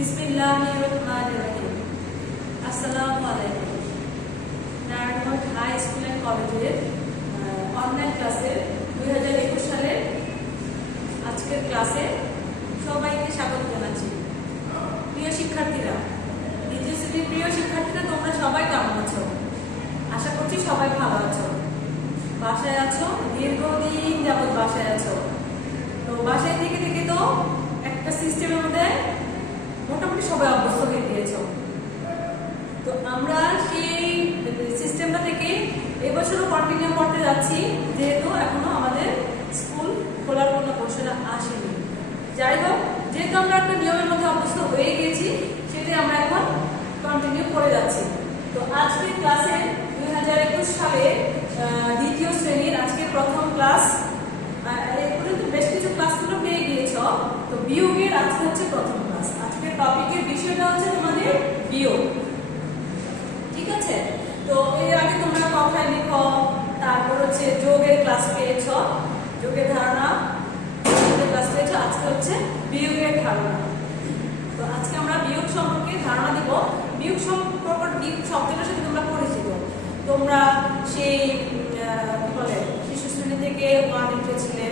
बिस्मिल्लाहिर्रहमानिर्रहीम। अस्सलामु आलैकुम। नारायणगंज हाई स्कुल एंड कलेजेर অনলাইন ক্লাসে 2021 সালের আজকের ক্লাসে সবাইকে স্বাগত জানাচ্ছি। প্রিয় শিক্ষার্থীরা, দ্বিতীয় শ্রেণীর প্রিয় শিক্ষার্থীরা, তোমরা সবাই কেমন আছো? আশা করছি সবাই ভালো আছো। বাসায় আছো, দীর্ঘদিন যাবত বাসায় আছো। তো বাসায় থেকে থেকে তো একটা সিস্টেমের মধ্যে মোটামুটি সবাই অভ্যস্ত হয়ে গিয়েছো। তো আমরা সেই সিস্টেমটা থেকে এবছরও কন্টিনিউ করতে যাচ্ছি, যেহেতু এখনো আমাদের স্কুল খোলার কোনো ঘোষণা আসেনি। যাই হোক, যেহেতু আমরা একটা নিয়মের মধ্যে অভ্যস্ত হয়ে গিয়েছি, সেটাই আমরা এখন কন্টিনিউ করে যাচ্ছি। তো আজকের ক্লাসে 2021 সালে দ্বিতীয় শ্রেণীর আজকে প্রথম ক্লাস। এই পর্যন্ত বেশ কিছু ক্লাসগুলো পেয়ে গিয়েছ। তো বিয়োগের আজকে হচ্ছে প্রথম ক্লাস। আজকের টপিকের বিষয়টা হচ্ছে তোমাদের বিয়োগ। ঠিক আছে? তো এর আগে তোমরা কথায় লিখো, তারপর হচ্ছে যোগের ক্লাস পেয়েছ, যোগের ধারণা ক্লাস পেয়েছ। আজকে হচ্ছে বিয়োগের ধারণা। তো আজকে আমরা বিয়োগ সম্পর্কে ধারণা দিব। বিয়োগ সম্পর্ক বিয়োগ শব্দটার সাথে তোমরা পরিচিত। তোমরা সেই কি বলে শিশু শ্রেণী থেকে 1 উঠেছিলে,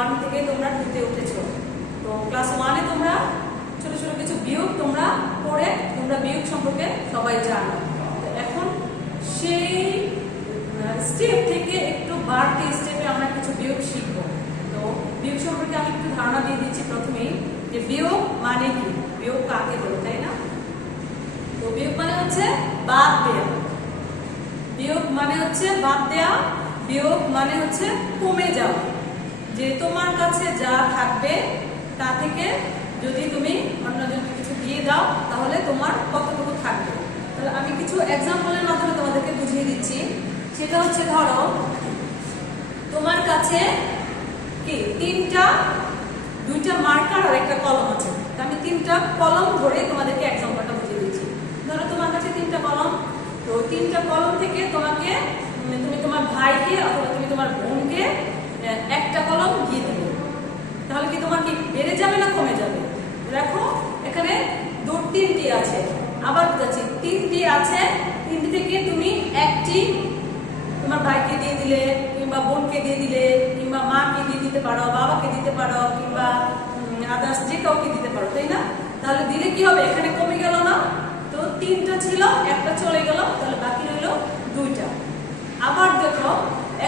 1 থেকে তোমরা 2 তে উঠেছো। তো ক্লাস 1 এ তোমরা ছোট ছোট কিছু বিয়োগ তোমরা পড়ে তোমরা বিয়োগ সম্পর্কে সবাই জানো। এখন সেই স্টেপ থেকে একটু বাড়তি স্টেপে আমরা কিছু বিয়োগ শিখব। তো বিয়োগ সম্পর্কে আমি একটু ধারণা দিয়ে দিচ্ছি প্রথমেই, যে বিয়োগ মানে কি, বিয়োগ কাকে বলে, তাই না? তো বিয়োগ মানে হচ্ছে বাদ দেয়া। বিয়োগ মানে হচ্ছে বাদ দেয়া। বিয়োগ মানে হচ্ছে কমে যাওয়া। যে তোমার কাছে যা থাকবে তা থেকে যদি তুমি অন্যজনকে কিছু দিয়ে দাও, তাহলে তোমার কতটুকু থাকবে। তাহলে আমি কিছু এক্সাম্পলের মাধ্যমে তোমাদেরকে বুঝিয়ে দিচ্ছি। সেটা হচ্ছে, ধরো তোমার কাছে কি দুইটা মার্কার আর একটা কলম আছে। আমি 3টা কলম ধরে তোমাদেরকে এক্সাম্পলটা বুঝিয়ে দিচ্ছি। ধরো তোমার কাছে 3টা কলম। তো 3টা কলম থেকে তুমি তোমার ভাইকে অথবা তুমি তোমার বোনকে একটা কলম দিয়ে দেবে। তাহলে কি তোমার কি বেড়ে যাবে না কমে যাবে? দেখো এখানে 3টি আছে। আবার বুঝাচ্ছি, 3টি আছে। 3টি থেকে তুমি একটি তোমার ভাইকে দিয়ে দিলে, কিংবা বোনকে দিয়ে দিলে, কিংবা মাকে দিয়ে দিতে পারো, বাবাকে দিতে পারো, কিংবা আদার্স যে কাউকে দিতে পারো, তাই না? তাহলে দিলে কি হবে? এখানে কমে গেল না? তো 3টা ছিল, একটা চলে গেল, তাহলে বাকি রইল 2টা। আবার দেখো,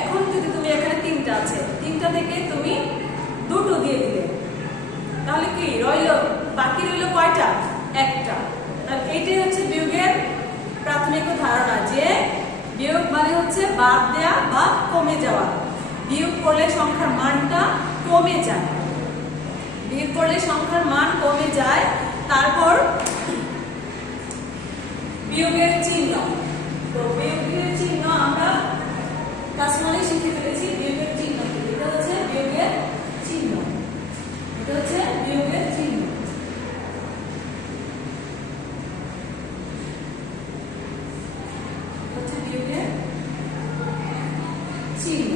এখন যদি তুমি এখানে 3টা আছে, 3টা থেকে তুমি 2টো দিয়ে দিলে, তাহলে কি রইল? বাকি রইল কয়টা? একটা। আর এটাই হচ্ছে বিয়োগের প্রাথমিক ধারণা, যে বিয়োগ মানে হচ্ছে বাদ দেয়া বা কমে যাওয়া। বিয়োগ করলে সংখ্যার মানটা কমে যায়। বিয়োগ করলে সংখ্যার মান কমে যায়। তারপর বিয়োগের চিহ্ন। তো বিয়োগের চিহ্ন আমরা ক্লাস 1 এ শিখে ফেলেছি। বিয়োগের চিহ্ন এটা হচ্ছে বিয়োগের চিহ্ন। এটা হচ্ছে বিয়োগের চিহ্ন। হচ্ছে বিয়োগের চিহ্ন।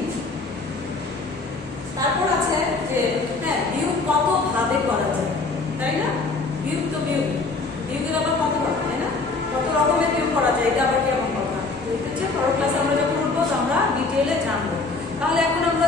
তারপর আছে যে হ্যাঁ, বিয়োগ কত ভাবে করা যায়, তাই না? বিয়োগ তো বিয়োগের আবার কত ভাবে, তাই না? কত রকমের বিয়োগ করা যায়, এটা আবার কেমন কথা? এটা হচ্ছে পরের ক্লাসে আমরা যখন উঠবো আমরা ডিটেইলে জানবো। তাহলে এখন আমরা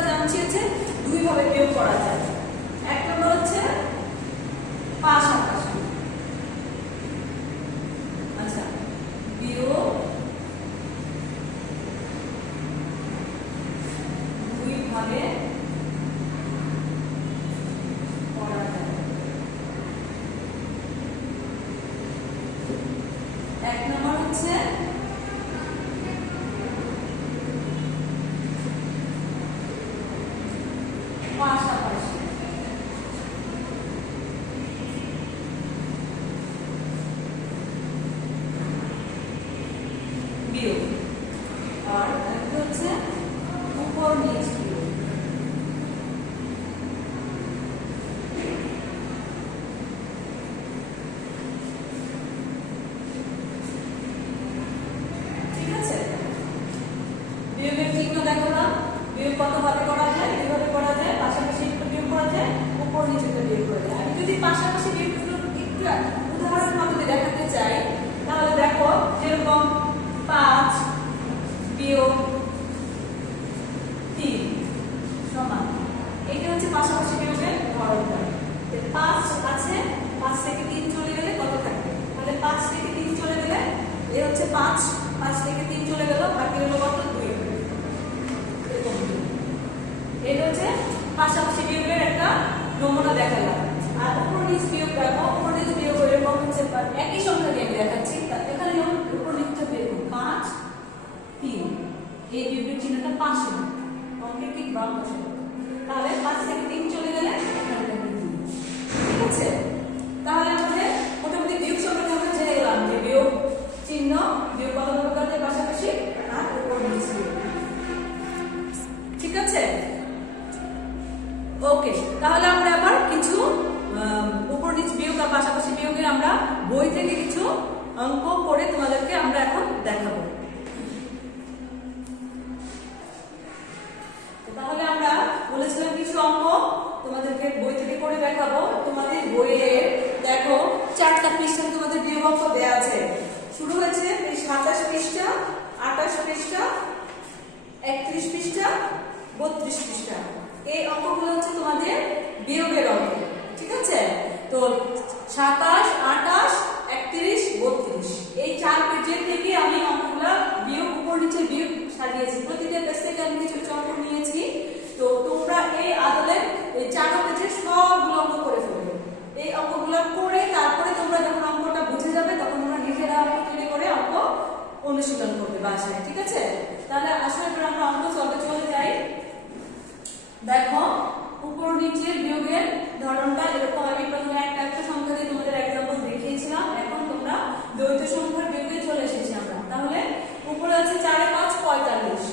থেকে 3 চলে গেলে এ হচ্ছে 5, 5 থেকে 3 চলে গেল, বাকি হলো কত 2। এরকম এটা হচ্ছে পাশাপাশি বিয়োগের একটা নমুনা দেখালাম। আর উপর নিচ বিয়োগ দেখো, উপর নিচ বিয়োগ এরকম হচ্ছে একই সংখ্যা দিয়ে দেখাচ্ছি। এখানে যেমন উপর নিচটা বের 5 3, এই বিয়োগের চিহ্নটা পাশে না, অঙ্কের ঠিক বাম পাশে। তাহলে 5 থেকে 3 চলে গেলে এখানে 2। ঠিক আছে, তাহলে আমাদের মোটামুটি বিয়োগ সম্পর্কে আমরা জেনে গেলাম যে বিয়োগ চিহ্ন, বিয়োগ কত প্রকারের পাশাপাশি আর উপর নিচ বিয়োগ। ঠিক আছে, ওকে। তাহলে আমরা আবার কিছু উপর নিচ বিয়োগ আর পাশাপাশি বিয়োগের আমরা বই থেকে কিছু অঙ্ক করে তোমাদেরকে আমরা এখন দেখাবো। তাহলে আমরা বলেছিলাম কিছু অঙ্ক তোমাদেরকে বই থেকে করে দেখাবো। তোমাদের বইয়ে দেখো 4টা পৃষ্ঠা তোমাদের বিয়োগ অঙ্ক দেয়া আছে। শুরু হয়েছে 27 পৃষ্ঠা, 28 পৃষ্ঠা, 31 পৃষ্ঠা, 32 পৃষ্ঠা। এই অঙ্কগুলো হচ্ছে তোমাদের বিয়োগের অঙ্ক। ঠিক আছে, তো 27, 28, 31, 32 এই 4 পেজের থেকে আমি অঙ্কগুলো বিয়োগ উপর নিচে বিয়োগ সাজিয়েছি। প্রতিটা পেজ থেকে আমি কিছু কিছু অঙ্ক নিয়েছি। তো তোমরা এই আদলের এই 4 পেজের সবগুলো অঙ্ক করে ফেলবে। এই অঙ্কগুলো করে তারপরে তোমরা যখন অঙ্কটা বুঝে যাবে তখন তোমরা নিজেরা অঙ্ক তৈরি করে অঙ্ক অনুশীলন করবে বাসায়। ঠিক আছে, তাহলে আসলে আমরা অঙ্ক সলভে চলে যাই। দেখো উপর নিচে বিয়োগের ধরনটা এরকম। আমি প্রথমে একটা সংখ্যা দিয়ে তোমাদের एग्जांपल দেখিয়েছিলাম। এখন তোমরা দ্বৈত সংখ্যার বিয়োগে চলে এসেছি আমরা। তাহলে উপরে আছে 4 এ 5 45,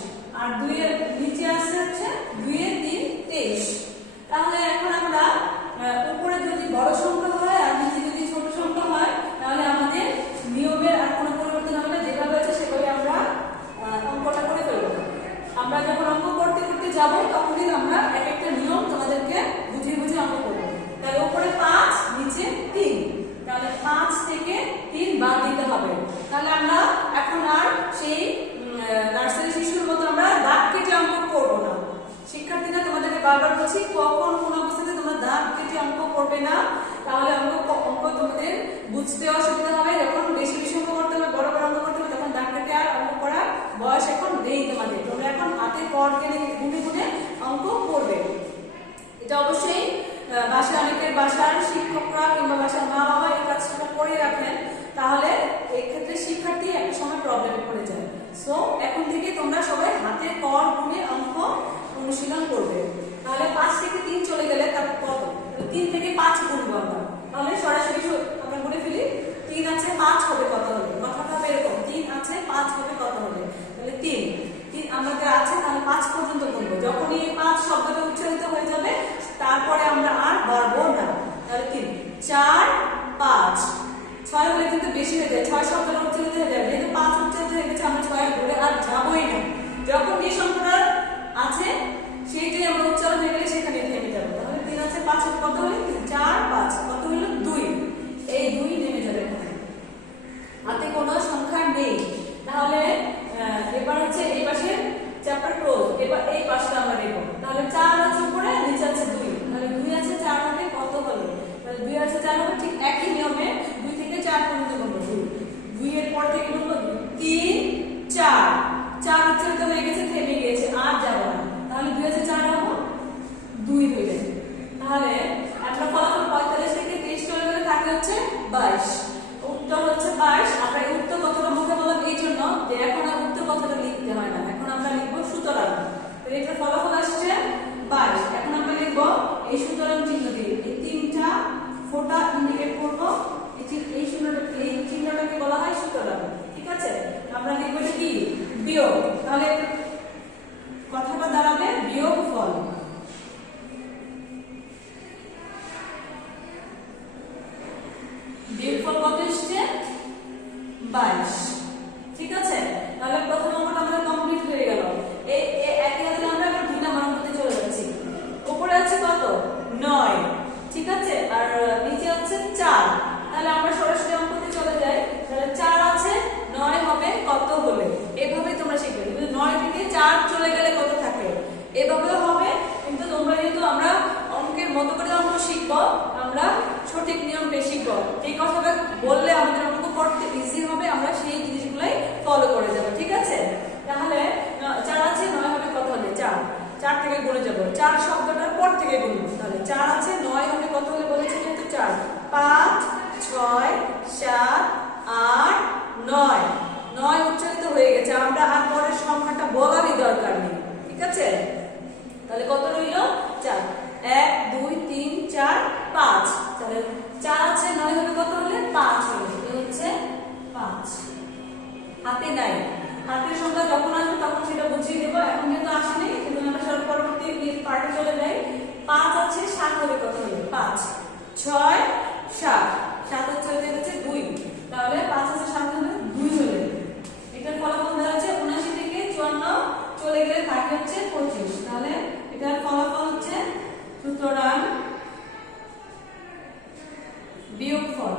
আর 2 এর নিচে আছে হচ্ছে 2 এ 3 23। তাহলে এখন আমরা উপরে যদি বড় সংখ্যা হয় আর নিচে যদি ছোট সংখ্যা হয় তাহলে আমাদের নিয়মের আর কোনো পরিবর্তন হবে না, যেভাবে আছে সেভাবে আমরা অঙ্কটা করে ফেলব। আমরা যখন অঙ্ক করতে করতে যাব তখনই আমরা এক একটা নিয়ম তোমাদেরকে বুঝিয়ে বুঝিয়ে অঙ্ক করব। তাহলে উপরে 5 নিচে 3, তাহলে 5 থেকে 3 বাদ দিতে হবে। তাহলে আমরা এখন আর সেই নার্সারি শিশুর মতো আমরা দাগ কেটে অঙ্ক করব না। শিক্ষার্থীরা তোমাদেরকে বারবার বলছি কখন কোন অবস্থাতে তোমরা দাগ কেটে অঙ্ক করবে না, তাহলে অঙ্ক তোমাদের বুঝতে অসুবিধা হবে। যখন বেশি বেশি অঙ্ক করতে হবে, বড় বড় অঙ্ক করতে হবে, তখন দাগ কেটে আর অঙ্ক করার বয়স এখন নেই তোমাদের। তোমরা এখন হাতে কর কেটে গুনে গুনে অঙ্ক করবে। এটা অবশ্যই বাসায় অনেকের বাসার শিক্ষকরা কিংবা বাসার মা বাবা এই কাজটা করে রাখেন, তাহলে এই ক্ষেত্রে শিক্ষার্থী একটা সময় প্রবলেমে পড়ে যায়। সো এখন থেকে তোমরা সবাই হাতে কর গুনে অঙ্ক অনুশীলন করবে। তাহলে 5 থেকে 3 চলে গেলে তারপর কত? 3 থেকে 5 গুনবো আমরা। তাহলে সরাসরি আমরা গুনে ফেলি। 3 আছে 5 হবে কত হলে? কথাটা হবে এরকম, 3 আছে 5 হবে কত হলে? তাহলে 3 আমাদের আছে, তাহলে 5 পর্যন্ত গুনবো। যখনই এই 5 শব্দটা উচ্চারিত হয়ে যাবে তারপরে আমরা আর বাড়বো না। তাহলে 3 4 5 6 হলে কিন্তু বেশি হয়ে যায়, 6 শব্দটা উচ্চারিত হয়ে যাবে। যেহেতু 5 উচ্চারিত হয়ে গেছে আমরা 6 ঘুরে আর যাবোই না। যখন যে সংখ্যাটা আছে সেইটাই আমরা উচ্চারণ হয়ে গেলে সেখানে থেমে যাবো। তাহলে 3 আছে 5 কত হলে? 4 5 কত হলো? 2। এই 2 নেমে যাবে এখানে, হাতে কোনো সংখ্যা নেই। তাহলে এবার হচ্ছে এই পাশে চ্যাপ্টার ক্লোজ। এবার এই পাশটা আমরা নেব। তাহলে 4 আছে উপরে, নিচে আছে 2। তাহলে 2 আছে 4 হবে কত হলো? তাহলে 2 আছে 4 হবে। ঠিক একই নিয়মে 2 থেকে 4 পর্যন্ত গুনবো। 2 এর পর থেকে গুনবো 3 4 4 উচ্চারিত হয়ে গেছে, থেমে গিয়েছে, আর যাব না। তাহলে 2 আছে 4 হবো 2 হয়ে গেছে। তাহলে আমরা ফলাফল 45 থেকে 23 চলে গেলে থাকে হচ্ছে 22। উত্তর হচ্ছে 22। আমরা এই উত্তর কথাটা মুখে বললাম এই জন্য যে এখন আর উত্তর কথাটা লিখতে হয় না, এখন আমরা লিখবো সুতরাং। তাহলে এটার ফলাফল আসছে 22। এখন আমরা লিখবো এই সুতরাং চিহ্ন দিয়ে এই 3টা ফোঁটা ইন্ডিকেট করব। এই চিহ্নটাকে বলা হয় সুতরাং। ঠিক আছে, আমরা লিখবো এটা কি? বিয়োগ। তাহলে কথাটা দাঁড়াবে বিয়োগফল। বিয়োগফল কত এসছে? 22। ঠিক আছে, তাহলে প্রথম অঙ্কটা আমাদের কমপ্লিট হয়ে গেল। এই একই হাতে আমরা এবার 2 নাম্বার অঙ্কতে চলে যাচ্ছি। উপরে আছে কত? 9। ঠিক আছে, আর নিচে আছে 4। তাহলে আমরা সরাসরি অঙ্কতে চলে যাই। তাহলে 4 আছে 9 হবে কত হলে? এভাবে তোমরা শিখবে। 9 থেকে 4 চলে গেলে কত থাকে? এভাবেও হবে, কিন্তু তোমরা যেহেতু আমরা অঙ্কের মতো করে অঙ্ক শিখবো, আমরা সঠিক নিয়মটা শিখবো। এই কথাটা বললে আমাদের অঙ্ক করতে থেকে গুণ, তাহলে 4 আছে 9 হবে কত হলে বলেছে কিন্তু 4 5 6 7 8 9 9 উচ্চারিত হয়ে গেছে। আমরা আর পরের সংখ্যাটা বলারই দরকার নেই, ঠিক আছে? তাহলে কত রইল 4 1 2 3 4 5, তাহলে 4 আছে 9 হবে কত হলে 5 হবে, এটা হচ্ছে 5। হাতে নাই, হাতের সংখ্যা যখন আসবে তখন সেটা বুঝিয়ে দেবো, এখন কিন্তু আসেনি, কিন্তু আমরা সব পরবর্তী পার্টে চলে যাই। 5 আছে 7 হবে কত হলে 5 6 7, 7 হচ্ছে হয়ে গেছে 2, তাহলে 5 আছে 7 হবে 2 হলে এটার ফলাফল দাঁড়াচ্ছে 79 থেকে 54 চলে গেলে থাকে হচ্ছে 25, তাহলে এটার ফলাফল হচ্ছে সুতরাং বিয়োগফল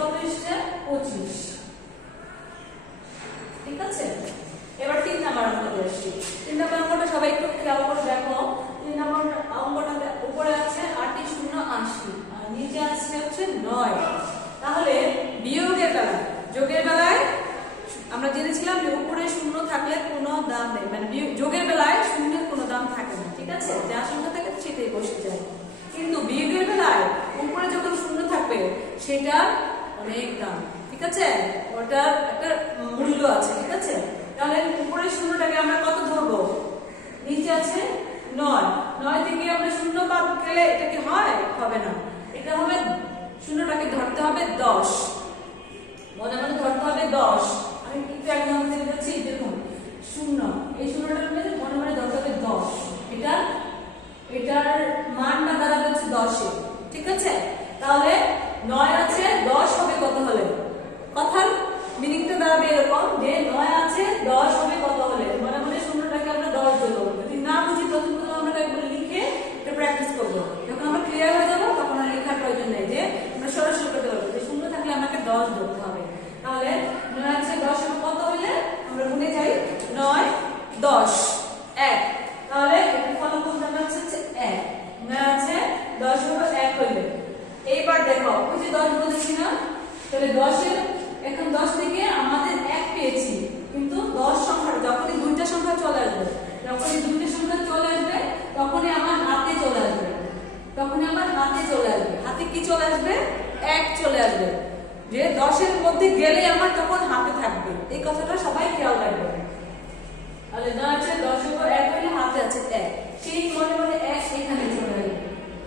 কত এসছে 25, ঠিক আছে? এবার 3 নাম্বার অঙ্কতে আসছি। 3 নাম্বার অঙ্কটা সবাই একটু খেয়াল করে দেখো। 3 নাম্বার অঙ্কটাতে উপরে আছে 8 0 80 আর নিচে আছে হচ্ছে 9। তাহলে বিয়োগের বেলায়, যোগের বেলায় আমরা জেনেছিলাম যে উপরে শূন্য থাকলে কোনো দাম নেই, মানে যোগের বেলায় শূন্যের কোনো দাম থাকে না, ঠিক আছে? যা সংখ্যা থাকে সেটাই বসে যায়। কিন্তু বিয়োগের বেলায় উপরে যখন শূন্য থাকবে সেটা অনেক দাম, ঠিক আছে? ওটার একটা মূল্য আছে, ঠিক আছে? তাহলে উপরের শূন্যটাকে আমরা কত ধরবো? নিচে আছে 9, 9 থেকে আমরা শূন্য বাদ গেলে এটা কি হয়? হবে না, এটা হবে শূন্যটাকে ধরতে হবে 10, মনে মনে ধরতে হবে 10। আমি একটু একদম দিয়ে দিচ্ছি, দেখুন শূন্য, এই শূন্যটার মধ্যে মনে মনে ধরতে হবে 10, এটার মানটা দাঁড়াবে হচ্ছে 10 এ, ঠিক আছে? তাহলে 9 আছে 10 হবে কত হলে? কথার মিনিংটা দাঁড়াবে এরকম যে 9 আছে 10 হবে কত হলে, মানে মানে শূন্যটাকে আমরা 10 ধরবো। যদি না বুঝি ততক্ষণ আমরা একবার লিখে এটা প্র্যাকটিস করব। যখন আমরা ক্লিয়ার হয়ে যাব তখন আর লেখার প্রয়োজন নেই, যে আমরা সরাসরি করতে পারবো যে শূন্য থাকলে আমাকে 10 ধরতে হবে। তাহলে 9 আছে 10 হবে কত হলে আমরা গুণে যাই 9 10 1, তাহলে এর ফলাফল দাঁড়াচ্ছে 1। 9 আছে 10 হবে 1 হইলে এইবার দেখো ওই যে 10 বলেছি না, তাহলে 10 এর এখন 10 থেকে আমাদের 1 পেয়েছি, কিন্তু 10 সংখ্যা যখনই দুইটা সংখ্যা চলে আসবে, যখনই দুইটা সংখ্যা চলে আসবে তখনই আমার হাতে চলে আসবে, তখনই আমার হাতে চলে আসবে। হাতে কি চলে আসবে? 1 চলে আসবে, যে 10 এর মধ্যে গেলে আমার তখন হাতে থাকবে, এই কথাটা সবাই খেয়াল রাখবে। তাহলে 9 আছে 10 উপর 1 হলে হাতে আছে 1, সেই মনে মনে 1 এখানে চলে আসবে।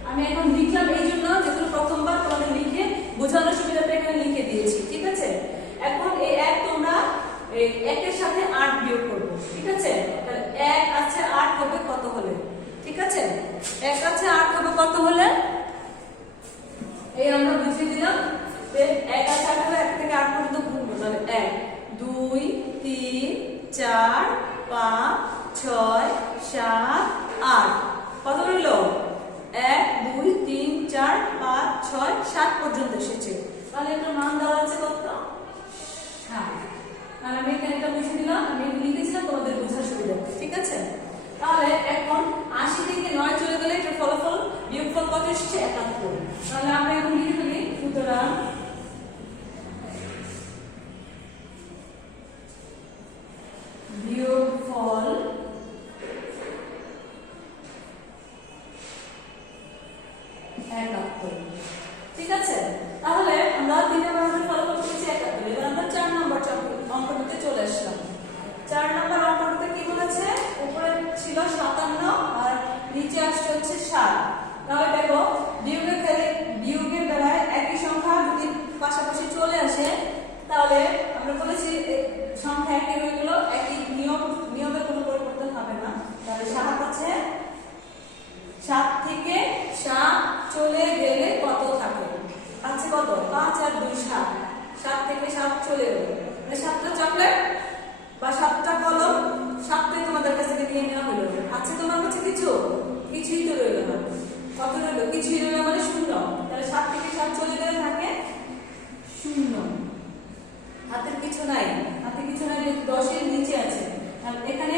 আমি এখন লিখলাম এই জন্য যেহেতু প্রথমবার তোমাদের লিখে বোঝানোর সুবিধাটা এখানে লিখে দিয়েছি, ঠিক আছে? এখন এই 1 তোমরা 1 এর সাথে 8 বিয়োগ করবে, ঠিক আছে? তাহলে 1 আছে 8 হবে কত হলে, ঠিক আছে? 1 আছে 8 হবে কত হলে এই আমরা বুঝিয়ে দিলাম যে 1 আছে 8 হবে 1 থেকে 8 পর্যন্ত গুণবো, তাহলে 1 2 3 4 5 6 7 8 কত রইল 1 2 3 4 5 6 7 পর্যন্ত এসেছে। তাহলে এটার মান দাঁড়াচ্ছে কত? 7। আর আমি এখানে এটা বুঝে দিলাম, আমি লিখেছিলাম তোমাদের বোঝার সুবিধা, ঠিক আছে? তাহলে এখন 80 থেকে 9 চলে গেলে এটার ফলাফল বিয়োগফল কত এসেছে? 71। তাহলে আমরা এখন লিখে ফেলি, সুতরাং বিয়োগফল ঠিক আছে? তাহলে আমরা 3 নম্বরের ফলাফল পেয়েছি 71। এবার আমরা 4 নম্বর অঙ্কটাতে চলে আসলাম। 4 নম্বর অঙ্কটাতে কি বলেছে? উপরে ছিল 57 আর নিচে আসছে হচ্ছে 7। তাহলে দেখো বিয়োগের বেলায় একই সংখ্যা যদি পাশাপাশি চলে আসে তাহলে আমরা বলেছি সংখ্যা একই হয়ে গেল, একই নিয়মের কোনো পরিবর্তন হবে না। তাহলে 7 আছে, 7 থেকে 7 চলে গেলে কত থাকে? আছে কত? 5 আর 2 7, 7 থেকে 7 চলে গেল, মানে 7টা চকলেট বা 7টা কলম 7টাই তোমাদের কাছ থেকে নিয়ে নেওয়া হলো। আছে তোমার কাছে কিছুই তো রইল না। কত রইল? কিছুই রইল মানে 0। তাহলে 7 থেকে 7 চলে গেলে থাকে 0। হাতের কিছু নাই, যে 10 এর নিচে আছে। আর এখানে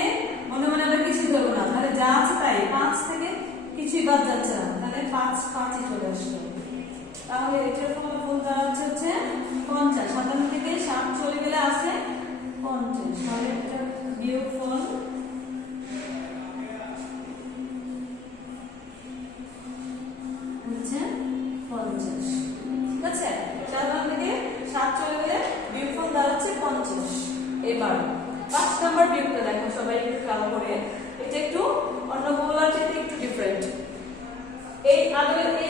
মনে মনে আমরা কিছু ধরবো না, তাহলে যা আছে তাই, 5 থেকে কিছুই বাদ যাচ্ছে না, তাহলে 5 5ই চলে আসলো। তাহলে এটার ফলাফল দাঁড়াচ্ছে হচ্ছে 50। 57 থেকে 60 চলে গেলে আসে 50। তাহলে এটা বিয়োগফল হচ্ছে 50। ঠিক আছে, 57 থেকে 60 চলে গেলে বিয়োগফল দাঁড়াচ্ছে 50। এবার 5 নম্বর বিয়োগটা দেখো সবাই একটু খেয়াল করে। এটা একটু অন্যগুলোর থেকে একটু ডিফারেন্ট। এই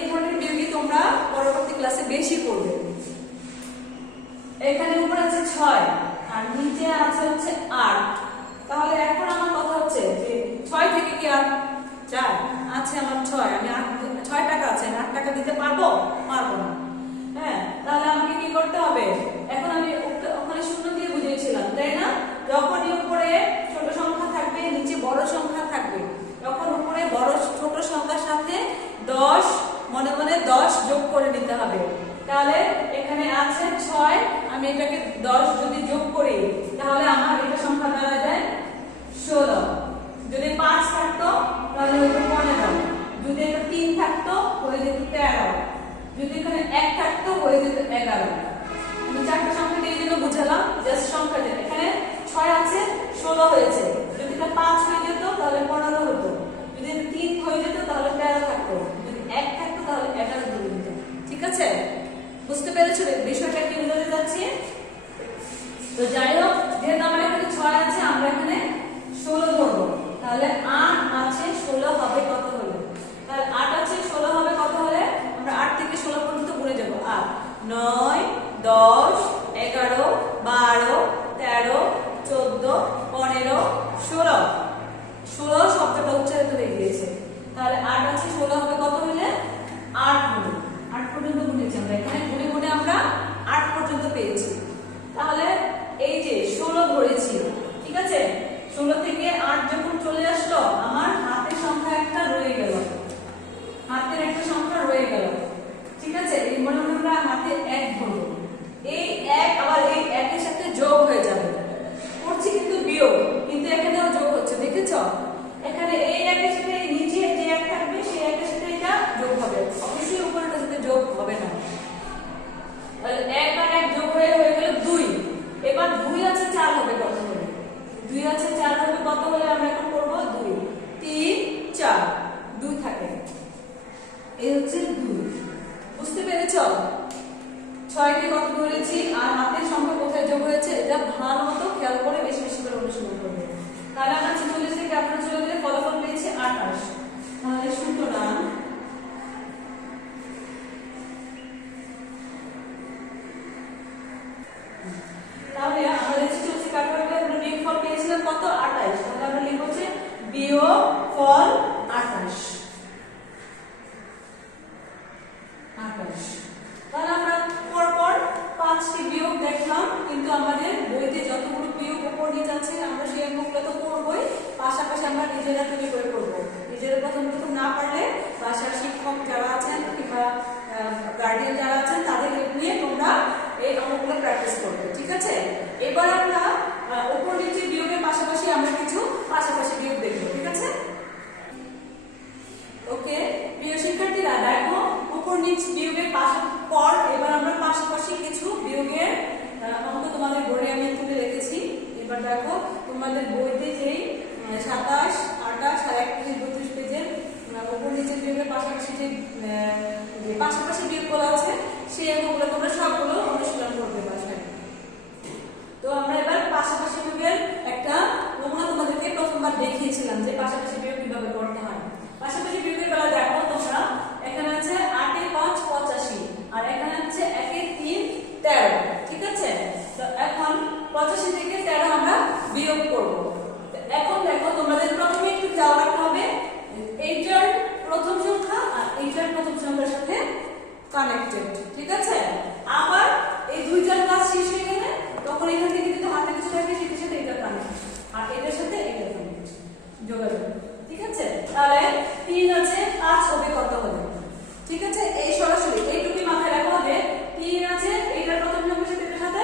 ধরনের বিয়োগই তোমরা পরবর্তী ক্লাসে বেশি করবে। এখানে উপরে আছে 6 আর নিচে আছে হচ্ছে 8। তাহলে এখন আমার কথা হচ্ছে যে 6 থেকে কি আর 4 আছে আমার 6, আমি 6 টাকা আছে, আমি 8 টাকা দিতে পারবো পারবো না। হ্যাঁ, তাহলে আমাকে কি করতে হবে? এখন আমি ওখানে শূন্য দিয়ে বুঝিয়েছিলাম, তাই না? যখনই উপরে ছোট সংখ্যা থাকবে নিচে বড় সংখ্যা থাকবে, তখন উপরে বড় ছোট সংখ্যার সাথে 10 মনে মনে 10 যোগ করে নিতে হবে। তাহলে এখানে আছে 6, আমি এটাকে 10 যদি যোগ করি তাহলে আমার এটা সংখ্যা দাঁড়া যায় 16। যদি 5 থাকতো তাহলে হতো 15, যদি এটা 3 থাকতো হয়ে যেত 13, যদি এখানে 1 থাকতো হয়ে যেত 11। আমি চারটা সংখ্যা দিয়ে জন্য বুঝালাম, জাস্ট সংখ্যা যেটা এখানে 6 আছে 16 হয়েছে, যদি এটা 5 হয়ে যেত তাহলে 15 হতো, যদি এটা 3 হয়ে যেত তাহলে 13 থাকতো, যদি 1 থাকতো তাহলে 11 ধরে নিত। ঠিক আছে, বুঝতে পেরেছো বিষয়টা কি বোঝাতে যাচ্ছে? তো যাই হোক, যেহেতু আমার এখানে 6 আছে আমরা এখানে 16 ধরবো। তাহলে 8 আছে 16 হবে কত হলে? তাহলে 8 আছে 16 হবে কত হলে? আমরা 8 থেকে 16 পর্যন্ত গুণে যাব। 8 9 10 11 12 13 14 15 16। 16 শব্দটা উচ্চারিত হয়ে গিয়েছে। তাহলে 8 আছে 16 হবে কত হলে? 8 হলো। 8 পর্যন্ত গুনেছি আমরা, এখানে গুনে গুনে আমরা 8 পর্যন্ত পেয়েছি। তাহলে এই যে 16 ধরেছি, ঠিক আছে, 16 থেকে 8 যখন চলে আসলো আমার হাতের সংখ্যা একটা রয়ে গেল, হাতের একটা সংখ্যা রয়ে গেল। ঠিক আছে, এই মনে মনে আমরা হাতে 1 ধরবো। এই 1 আবার এই 1 এর সাথে যোগ হয়ে যাবে, করছি কিন্তু বিয়োগ, কিন্তু এখানেও যোগ হচ্ছে, দেখেছো? এখানে এই 1 এর সাথে নিচে যে 1 থাকবে সেই 1 এর সাথে এটা যোগ হবে, অবশ্যই উপরের সাথে যোগ হবে না। তাহলে 1 আর 1 যোগ হয়ে গেল 2। এবার 2 আছে 4 হবে কত হলে? 2 আছে 4 হবে কত হলে আমরা এখন করব? 2 3 4 2 থাকে, এই হচ্ছে 2। বুঝতে পেরেছো? 6 কে কত ধরেছি আর হাতের সংখ্যা কোথায় যোগ হয়েছে এটা ভালো মতো খেয়াল করে বেশি বেশি করে অনুশীলন করবে। তাহলে আমরা 46 থেকে আপনারা চলে গেলে ফলাফল পেয়েছি 28। তাহলে সুতরাং তাহলে আমরা লিখছি চলছি কাটাকাটি আমরা বিয়োগফল পেয়েছিলাম কত? 28। তাহলে আমরা লিখব হচ্ছে বিয়োগফল 28। তাহলে আমরা পরপর 5টি বিয়োগ দেখলাম, কিন্তু আমাদের বইতে যতগুলো বিয়োগ উপর নিচে আছে আমরা সেই অঙ্কগুলো তো করবই, পাশাপাশি আমরা নিজেরা তৈরি করে করব। নিজেরা প্রথম না পারলে বাসার শিক্ষক যারা আছেন কিংবা গার্ডিয়ান যারা আছেন তাদের নিয়ে তোমরা এই অঙ্কগুলো প্র্যাকটিস করবে। ঠিক আছে, এবার আমরা উপর নিচে বিয়োগের পাশাপাশি আমরা কিছু পাশাপাশি বিয়োগ দেখব। ঠিক আছে, ওকে প্রিয় শিক্ষার্থীরা, দেখো উপর নিচ বিয়োগের পর এবার আমরা পাশাপাশি কিছু বিয়োগের অঙ্ক তোমাদের বোর্ডে আমি তুলে রেখেছি। এবার দেখো তোমাদের বইতে যেই 27 28 আর 31 32 পেজের উপর নিচে বিয়োগের পাশাপাশি যে পাশাপাশি বিয়োগগুলো আছে সেই অঙ্কগুলো তোমরা সবগুলো অনুশীলন করবে বাসায়। তো আমরা এবার পাশাপাশি বিয়োগের একটা নমুনা তোমাদেরকে প্রথমবার দেখিয়েছিলাম যে পাশাপাশি বিয়োগ কিভাবে করতে হয়। পাশাপাশি বিয়োগের বেলা দেখো তোমরা এখানে আছে 8 এ 5 85 আর এখানে আছে 1 এ 3 13। ঠিক আছে, তো এখন 85 থেকে 13 আমরা বিয়োগ করব। এখন দেখো তোমাদের প্রথমে একটু খেয়াল রাখতে হবে এইটার প্রথম সংখ্যা আর এইটার প্রথম সংখ্যার সাথে কানেক্টেড। ঠিক আছে, আবার এই দুইটার কাজ শেষ হয়ে গেলে তখন এখান থেকে যদি হাতে কিছু থাকে সেটার সাথে এটা কানেক্ট আর এটার সাথে এটা কানেক্ট যোগাযোগ। ঠিক আছে, তাহলে 3 আছে 5 হবে কত হলে? ঠিক আছে, এই সরাসরি এইটুকুই মাথায় রাখো যে 3 আছে এইটার প্রথম সংখ্যার সাথে এটার সাথে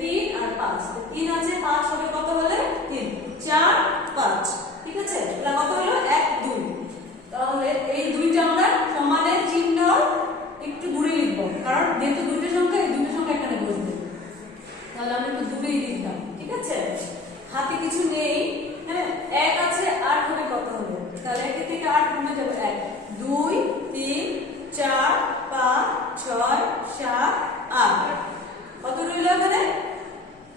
3 আর 5। 3 আছে 5 হবে কত হলে? 3 4 5। ঠিক আছে, এটা কত হলো? 1 2। তাহলে এই দুইটা আমরা সমানের চিহ্ন একটু দূরে লিখবো, তাহলে আমরা একটু দূরেই লিখলাম, ঠিক আছে? হাতে কিছু নেই, হ্যাঁ, 1 আছে, 8 হবে কত হবে? তাহলে 1 থেকে 8 কমে যাবে 1, 2, 3, 4, 5, 6, 7, 8। কত রইল এখানে?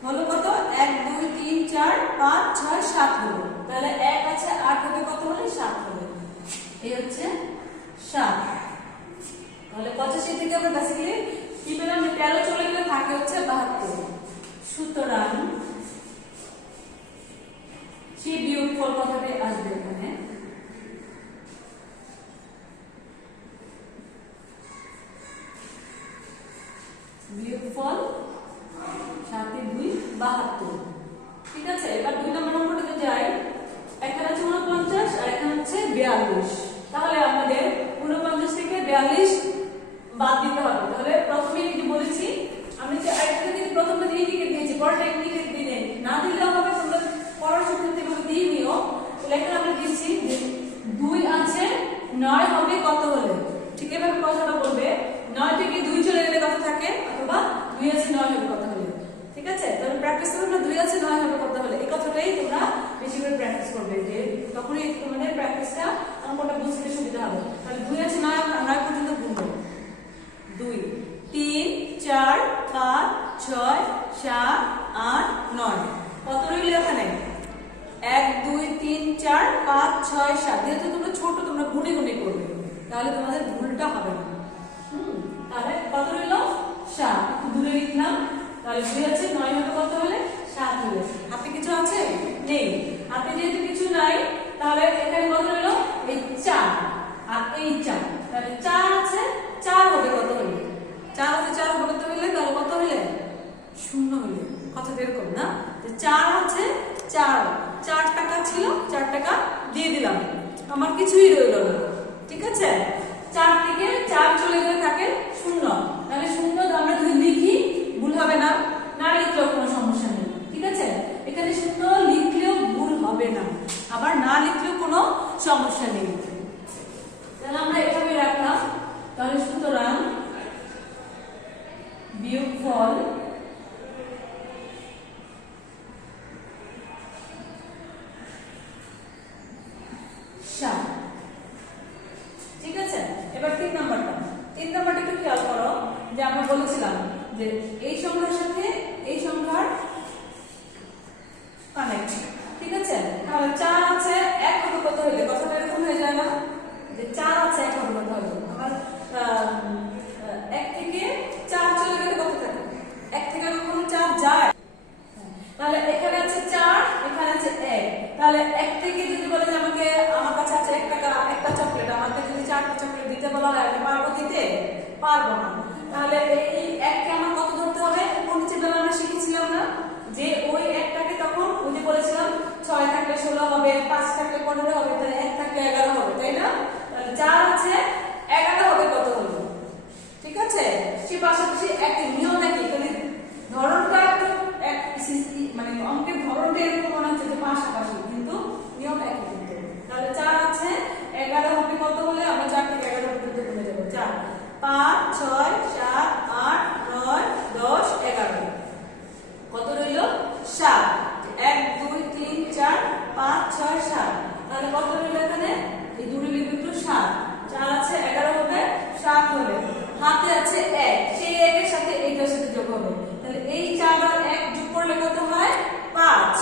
হলো কত? 1, 2, 3, 4, 5, 6, 7 হলো। তাহলে 1 আছে, 8 হবে কত হলে? 7 হবে। এই হচ্ছে 7। তাহলে 85 থেকে আমরা বেসিক্যালি কি পেলাম? 13 চলে গেলে থাকে হচ্ছে 72। সুতরাং সেই বিয়োগফল কথাটি আসবে এখানে। বিয়োগফল 7 × 2 72। ঠিক আছে? এবার 2 নম্বর অঙ্কটাতে যাই। এখানে আছে 49 আর এখানে হচ্ছে 42। তাহলে আমাদের 49 থেকে 42 বাদ দিতে হবে। তাহলে প্রথমে এই যে বলেছি আমি যে আরেকটা দিন প্রথমে দিয়ে লিখে দিয়েছি, পরেরটা লিখে দিয়ে না দিলেও হবে, তোমরা পড়ার সাথে এভাবে দিয়ে নিও। তাহলে এখানে আমরা দিচ্ছি যে 2 আছে, 9 হবে কত হলে? ঠিক এভাবে কথাটা বলবে। 9 থেকে 2 চলে গেলে কত থাকে, অথবা 2 আছে 9 হবে কত হলে। ঠিক আছে? তাহলে প্র্যাকটিস করবে না 2 আছে 9 হবে কত হলে, এই কথাটাই তোমরা বেশি করে প্র্যাকটিস করবে, যে তখনই তোমাদের প্র্যাকটিসটা অঙ্কটা বুঝতে সুবিধা হবে। তাহলে 2 আছে 9 পর্যন্ত গুনবো। 2, 3, 4, 5, 6, 7, 8, 9। কত রইল এখানে? 1, 2, 3, 4, 5, 6, 7। যেহেতু তোমরা ছোট, তোমরা গুনে গুনে করবে, তাহলে তোমাদের ভুলটা হবে না। তাহলে কত রইল? 7। একটু দূরে লিখলাম। তাহলে 2 আছে 9 হবে কত হলে? 7 হলে। হাতে কিছু আছে? নেই। হাতে যেহেতু কিছু নাই, তাহলে এখানে কত রইল? এই 4 আর এই 4। তাহলে 4 আছে, 4 হবে কত হলে? 4 আছে 4 হবে কত হলে? তাহলে কত হলে? 0 হলে। কথা বের করো না, যে 4 আছে 4 টাকা ছিল, 4 টাকা দিয়ে দিলাম, আমার কিছুই রইল না। ঠিক আছে? 4 থেকে 4 চলে গেলে থাকে 0। তাহলে 0 আমরা যদি লিখি ভুল হবে না, না লিখলেও কোনো সমস্যা নেই। ঠিক আছে? এখানে 0 লিখলেও ভুল হবে না, আবার না লিখলেও কোনো সমস্যা নেই। তাহলে আমরা এভাবে রাখলাম। তাহলে সুতরাং বিয়োগফল 7। ঠিক আছে? এবার 3 নাম্বারটা একটু খেয়াল করো, যে আমরা বলেছিলাম যে এই সংখ্যার সাথে এই সংখ্যার কানেক্ট। ঠিক আছে? তাহলে 4 আছে 1 হবে কত হলে? কথাটা এরকম হয়ে যায় না, যে 4 আছে 1 হবে কত হলে? আমার 1 থেকে 4 চলে গেলে কত থাকে? 1 থেকে কখনো 4 যায়? তাহলে এখানে আছে 4, এখানে আছে 1। তাহলে 1 থেকে যদি বলে যে আমাকে, আমার কাছে আছে 1 টাকা, একটা চকলেট, আমাকে যদি 4টা চকলেট দিতে বলা হয়, আমি পারবো দিতে? পারবো না। তাহলে এই 1 কে আমার কত ধরতে হবে? পরিচিত বেলা আমরা শিখেছিলাম না, যে ওই 1টাকে তখন ওই যে বলেছিলাম 6 থাকলে 16 হবে, 5 থাকলে 15 হবে, তাহলে 1 থাকলে 11 হবে, তাই না? তাহলে 4 আছে 11 হবে কত হলো? ঠিক আছে? সে পাশাপাশি একই নিয়ম, একই, খালি ধরনটা একটু মানে অঙ্কের ধরনটা এরকম মনে হচ্ছে যে পাশাপাশি, কিন্তু নিয়ম একই কিন্তু। তাহলে 4 আছে 11 হবে কত হলে? আমরা 4 থেকে 11 পর্যন্ত গুনে যাব। 4, 5, 6, 7, 8, 9, 10, 11। কত রইল? 7। 1, 2, 3, 4, 5, 6, 7। তাহলে কত রইল এখানে? এই দূরে লিখব একটু 7। 4 আছে 11 হবে 7 হলে। হাতে আছে 1, সেই 1 এর সাথে এইটার সাথে যোগ হবে। তাহলে এই 4 আর 1 যোগ করলে কত হয়? 5।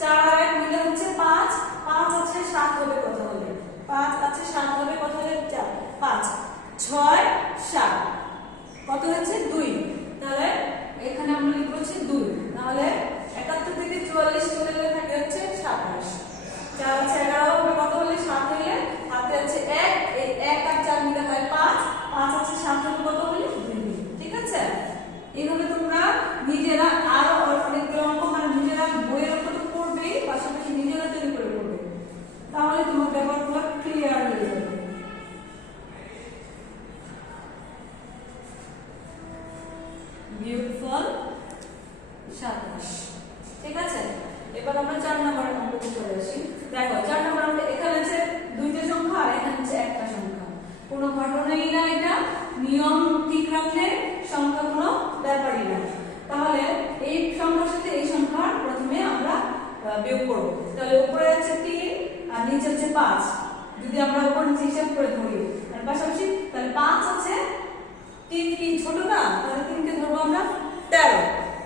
4 আর 1 মিলে হচ্ছে 5। 5 আছে 7 হবে কত হলে? 5 আছে 7 হবে কত হলে? 4, 5, 6, 7 কত হচ্ছে? 2। তাহলে এখানে আমরা লিখব হচ্ছে 2। তাহলে 71 থেকে 44 চলে গেলে থাকে হচ্ছে 27। 4 আছে 11 হবে কত হলে? 7 হলে। হাতে আছে 1, এই 1 আর 4 মিলে হয় 5। 5 আছে 7 হবে কত হলে? 2। ঠিক আছে? এইভাবে তোমরা নিজেরা আরো অনেকগুলো অঙ্ক মানে নিজেরা বইয়ের অঙ্ক তো করবেই, পাশাপাশি নিজেরা তৈরি করে করবে, তাহলে তোমার ব্যাপারগুলো ক্লিয়ার হয়ে যাবে। বিয়োগফল 27। ঠিক আছে? এবার আমরা 4 নম্বর অঙ্কতে চলে আসি। দেখো 4 নম্বর অঙ্কে এখানে আছে 2টা সংখ্যা আর এখানে আছে একটা সংখ্যা। কোনো ঘটনাই না, এটা নিয়ম ঠিক রাখলে সংখ্যা কোনো ব্যাপারই না। তাহলে এই সংখ্যার সাথে এই সংখ্যার প্রথমে আমরা বিয়োগ করব। তাহলে উপরে আছে 3 আর নিচে আছে 5, যদি আমরা উপর নিচে হিসাব করে ধরি আর পাশাপাশি তাহলে 5 আছে, 3 কি ছোট না, তাহলে 3 কে ধরবো আমরা 13,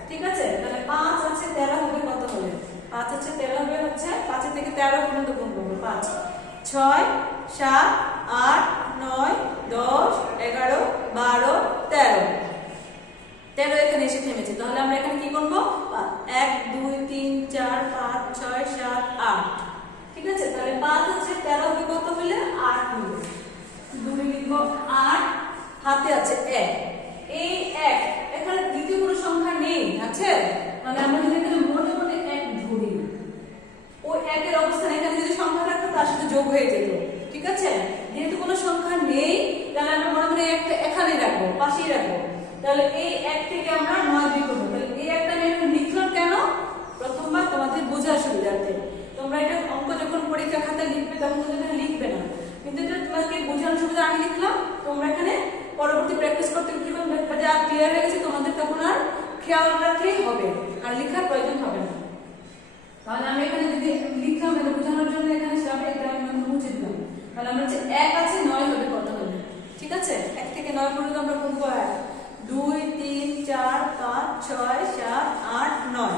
ঠিক আছে। তাহলে 5 আছে 13 হবে কত হলে, 5 আছে 13 হবে হচ্ছে 5 থেকে 13 পর্যন্ত গুণ করব। 5 6 7 8 9 10 11 12 13, 13 এখানে এসে থেমেছে। তাহলে আমরা এখানে কি করব, 1 2 3 4 5 6 7 8, ঠিক আছে। তাহলে 5 আছে 13 হবে কত হলে 8 হলো, 2 লিখব 8, হাতে আছে 1, এই 1 এখানে দ্বিতীয় কোনো সংখ্যা নেই আছে, তাহলে আমরা যদি এখানে মনে মনে 1 ধরি, ওই 1 এর অবস্থান এখানে যদি সংখ্যা থাকতো তার সাথে যোগ হয়ে যেত, ঠিক আছে। যেহেতু কোনো সংখ্যা নেই তাহলে আমরা মনে মনে একটা এখানে রাখবো, পাশেই রাখবো। তাহলে এই 1 থেকে আমরা 9 বিয়োগ করব। তাহলে এই একটা আমি এখানে লিখলাম কেন, প্রথমবার তোমাদের বোঝার সুবিধার্থে। তোমরা এটা অঙ্ক যখন পরীক্ষা খাতায় লিখবে তখন তো এখানে লিখবে না, কিন্তু এটা তোমাকে বোঝানোর সুবিধা আমি লিখলাম। তোমরা এখানে পরবর্তী প্র্যাকটিস করতে যখন দেখবে যে আর ক্লিয়ার হয়ে গেছে তোমাদের, তখন আর খেয়াল রাখলেই হবে, আর লেখার প্রয়োজন হবে না। তাহলে আমি এখানে যদি লিখলাম এটা বোঝানোর জন্য এখানে সব এটা আমি মুছে দিলাম। তাহলে আমরা যে 1 আছে 9 হবে কত হবে, ঠিক আছে। 1 থেকে 9 পর্যন্ত আমরা গুনবো 1 2 3 4 5 6 7 8 9,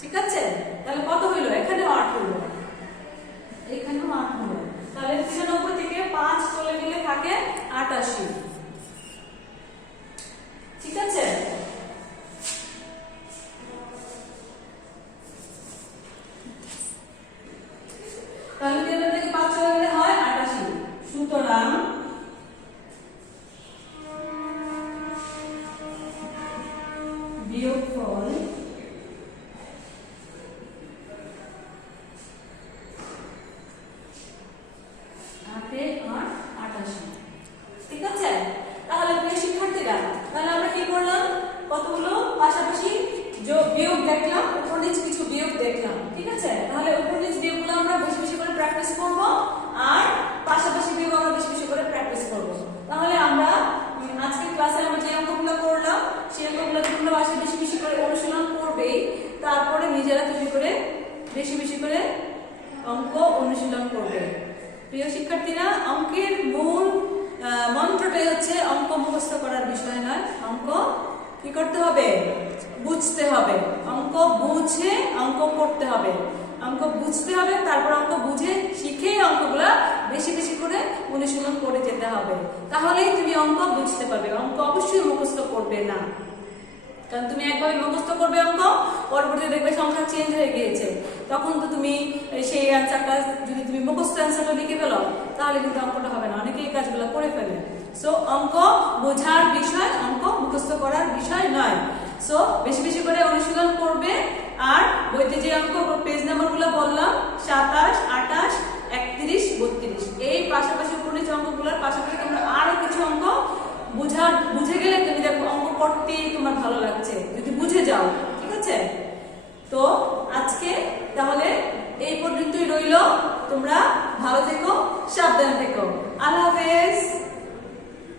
ঠিক আছে। তাহলে কত হইলো, এখানে 8 হইলো, এখানেও 8 হলো। তাহলে 93 থেকে 5 চলে গেলে থাকে 88, ঠিক আছে। তাহলে 93 থেকে 5 চলে গেলে হয় 88, সুতরাং বিয়োগফল ঠিক আছে। তাহলে প্রিয় শিক্ষার্থীরা, তাহলে আমরা কি করলাম, কতগুলো পাশাপাশি বিয়োগ দেখলাম, উপর নিচ কিছু বিয়োগ দেখলাম, ঠিক আছে। তাহলে উপর নিচ বিয়োগগুলো আমরা বেশি বেশি করে প্র্যাকটিস করব, আর পাশাপাশি বিয়োগ আমরা বেশি বেশি করে প্র্যাকটিস করব। তাহলে আমরা আজকের ক্লাসে আমরা যে অঙ্কগুলো করলাম সেই অঙ্কগুলো তোমরা বাসায় বেশি বেশি করে অনুশীলন করবেই, তারপরে নিজেরা তৈরি করে বেশি বেশি করে অঙ্ক অনুশীলন করবে। প্রিয় শিক্ষার্থীরা, অঙ্কের মূল মন্ত্রটাই হচ্ছে অঙ্ক মুখস্থ করার বিষয় নয়, অঙ্ক কি করতে হবে, বুঝতে হবে। অঙ্ক বুঝে অঙ্ক করতে হবে, অঙ্ক বুঝতে হবে, তারপর অঙ্ক বুঝে শিখে অঙ্কগুলা বেশি বেশি করে অনুশীলন করে যেতে হবে। তাহলেই তুমি অঙ্ক বুঝতে পারবে। অঙ্ক অবশ্যই মুখস্থ করবে না, কারণ তুমি একভাবে মুখস্থ করবে অঙ্ক, পরবর্তীতে দেখবে সংখ্যা চেঞ্জ হয়ে গিয়েছে, তখন তো তুমি সেই অ্যান্সারটা যদি তুমি মুখস্থ অ্যান্সারটা লিখে ফেলো তাহলে কিন্তু অঙ্কটা হবে না। অনেকে এই কাজগুলো করে ফেলে। সো অঙ্ক বোঝার বিষয়, অঙ্ক মুখস্থ করার বিষয় নয়। সো বেশি বেশি করে অনুশীলন করবে। আর বইতে যে অঙ্ক পেজ নাম্বারগুলো বললাম 27 28 31 32, এই পাশাপাশি উপরে অঙ্কগুলোর পাশাপাশি তোমরা আরো কিছু অঙ্ক বুঝে গেলে তুমি দেখো অঙ্ক করতে তোমার ভালো লাগছে, যদি বুঝে যাও, ঠিক আছে। তো আজকে তাহলে এই পর্যন্তই রইল। তোমরা ভালো থেকো, সাবধানে থেকো।